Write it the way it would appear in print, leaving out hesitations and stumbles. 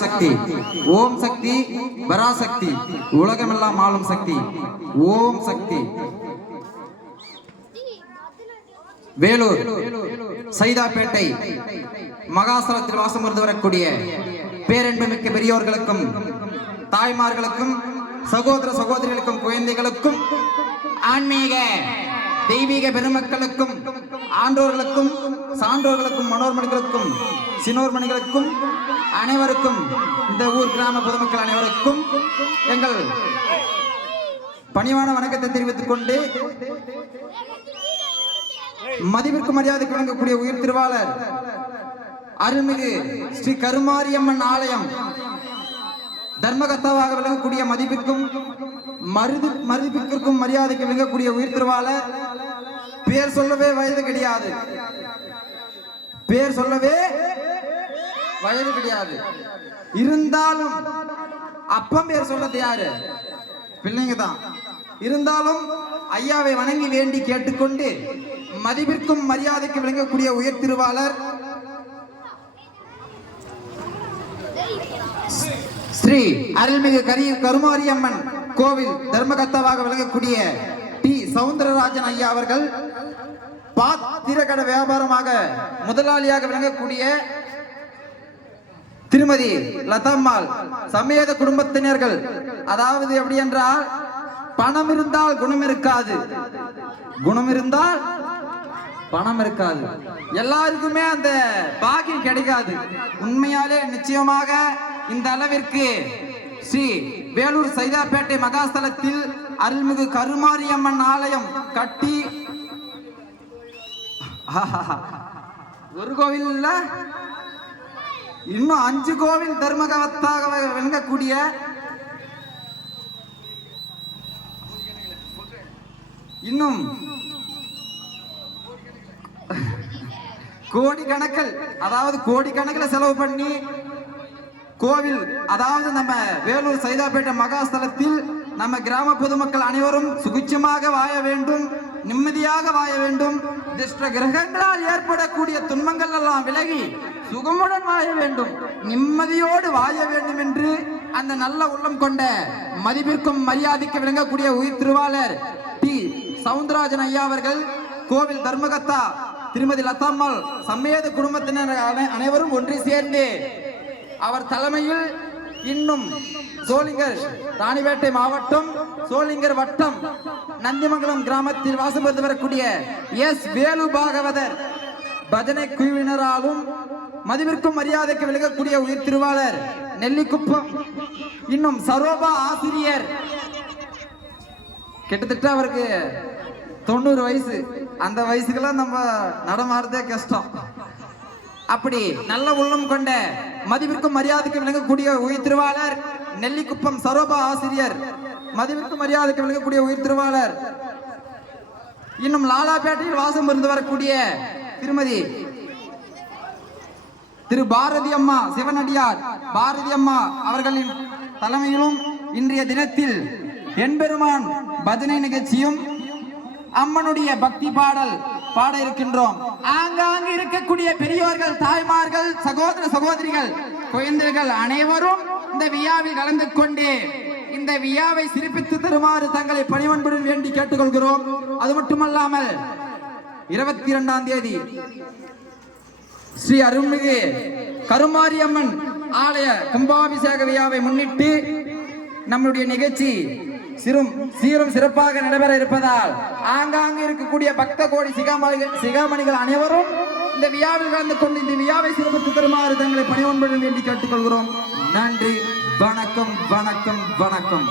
சக்தி ஓம் சக்தி பராசக்தி உலகமெல்லாம் ஆளும் சக்தி ஓம் சக்தி. வேலூர் சைதாப்பேட்டை மகாசலத்தில் வாசம் இருந்து வரக்கூடிய பேரன்புமிக்க பெரியோர்களுக்கும் தாய்மார்களுக்கும் சகோதர சகோதரிகளுக்கும் குழந்தைகளுக்கும் ஆன்மீக தெய்வீக பெருமக்களுக்கும் ஆண்டோர்களுக்கும் சான்றோர்களுக்கும் மனோர்மணிகளுக்கும் சினோர்மணிகளுக்கும் அனைவருக்கும் இந்த ஊர் கிராம பொதுமக்கள் அனைவருக்கும் எங்கள் பணிவான வணக்கத்தை தெரிவித்துக் கொண்டு மதிப்பிற்கு மரியாதைக்கு வழங்கக்கூடிய உயிர் திருவாளர் அருள்மிகு ஸ்ரீ கருமாரியம்மன் ஆலயம் தர்மகர்த்தாவாக விளங்கக்கூடிய மதிப்பிற்கும் மதிப்பிற்கும் மரியாதைக்கு விளங்கக்கூடிய உயிர் திருவாளர் பேர் சொல்லவே வயது கிடையாது, பேர் சொல்லவே வயது கிடையாது. இருந்தாலும் அப்பம் பேர் சொல்றது யாரு? பிள்ளைங்க தான். இருந்தாலும் ஐயாவை வணங்கி வேண்டி கேட்டுக்கொண்டு மதிப்பிற்கும் மரியாதைக்கு விளங்கக்கூடிய உயர் திருவாளர் ஸ்ரீ அருள்மிகு கருமாரியம்மன் கோவில் தர்மகர்த்தாவாக விளங்கக்கூடிய டி சவுந்தரராஜன் ஐயா அவர்கள் பாத்திரக்கடை வியாபாரமாக முதலாளியாக விளங்கக்கூடிய திருமதி லதம்மாள் சமேத குடும்பத்தினர்கள். அதாவது எப்படி என்றால், பணம் இருந்தால் குணம் இருக்காது, குணம் இருந்தால் பணம் இருக்காது. எல்லாருக்குமே அந்த பாக்கியம் கிடைக்காது. உண்மையாலே நிச்சயமாக இந்த அளவிற்கு ஸ்ரீ வேலூர் சைதாப்பேட்டை மகாஸ்தலத்தில் அருள்மிகு கருமாரியம்மன் ஆலயம் கட்டி ஒரு கோவில் இல்ல, இன்னும் 5 கோவில் தர்மகர்த்தாக விளங்கக்கூடிய இன்னும் கோடிக்கணக்கில், அதாவது கோடிக்கணக்கில் செலவு பண்ணி கோவில், அதாவது நம்ம வேலூர் சைதாப்பேட்டை மகாஸ்தலத்தில் நம்ம கிராம பொதுமக்கள் அனைவரும் சுகிட்சமாக வாழ வேண்டும், நிம்மதியாக வாழ வேண்டும், துஷ்ட கிரகங்களால் ஏற்படக்கூடிய துன்பங்கள் எல்லாம் விலகி சுகமுடன் வாழ வேண்டும், நிம்மதியோடு வாழ வேண்டும் என்று அந்த நல்ல உள்ளம் கொண்ட மதிப்பிற்கும் மரியாதைக்கு விளங்கக்கூடிய உயிர் திருவாளர் டி சவுந்தரராஜன் ஐயா அவர்கள் கோவில் தர்மகர்த்தா திருமதி லதம்மாள் சமேத குடும்பத்தினர் அனைவரும் ஒன்று சேர்ந்து அவர் தலைமையில் இன்னும் சோளிங்கர் ராணிப்பேட்டை மாவட்டம் சோளிங்கர் வட்டம் நந்திமங்கலம் கிராமத்தில் வாசம் இருந்து வரக்கூடிய எஸ் வேலு பாகவதர் பஜனை குழுவினராலும் மதிப்பிற்கும் மரியாதைக்கு விளங்கக்கூடிய உயிர் திருவாளர் நெல்லிக்குப்பம் இன்னும் சரோபா ஆசிரியர், கிட்டத்தட்ட அவருக்கு 90 வயசு. அந்த வயசுக்கெல்லாம் நம்ம நடமாடுறதே கஷ்டம். அப்படி நல்ல உள்ளம் கொண்ட மதிப்பிற்கும் மரியாதைக்கு விளங்கக்கூடிய உயிர் திருவாளர் நெல்லிக்குப்பம் சரோபா ஆசிரியர், மதிப்பிற்கும் மரியாதைக்கு விளங்கக்கூடிய உயிர் திருவாளர் இன்னும் லாலாப்பேட்டையில் வாசம் இருந்து வரக்கூடிய திருமதி திரு பாரதி அம்மா சிவனடியார் பாரதி அம்மா அவர்களின் தலைமையிலும் இன்றைய தினத்தில் எம்பெருமான் பஜனை நிகழ்ச்சியும் அம்மனுடைய பக்தி பாடல் பாட இருக்கின்றோம். ஆங்காங்கு இருக்கக்கூடிய பெரியோர்கள், தாய்மார்கள், சகோதர சகோதரிகள், குழந்தைகள் அனைவரும் இந்த விழாவில் கலந்து கொண்டு இந்த விழாவை சிறப்பித்து தருமாறு தங்களை பணிவன்புடன் வேண்டி கேட்டுக்கொள்கிறோம். அது மட்டுமல்லாமல் 22ஆம் தேதி ஸ்ரீ அருள்மிகு கருமாரியம்மன் ஆலய கும்பாபிஷேக விழாவை முன்னிட்டு நம்முடைய நிகழ்ச்சி சீரும் சிறப்பாக நடைபெற இருப்பதால் ஆங்காங்கு இருக்கக்கூடிய பக்த கோடி சிகாமணிகள் அனைவரும் இந்த விழாவில் கலந்து கொண்டு இந்த விழாவை சிறப்பித்து தருமாறு தங்களை பணிவன்புடன் வேண்டி கேட்டுக்கொள்கிறோம். நன்றி, வணக்கம், வணக்கம், வணக்கம்.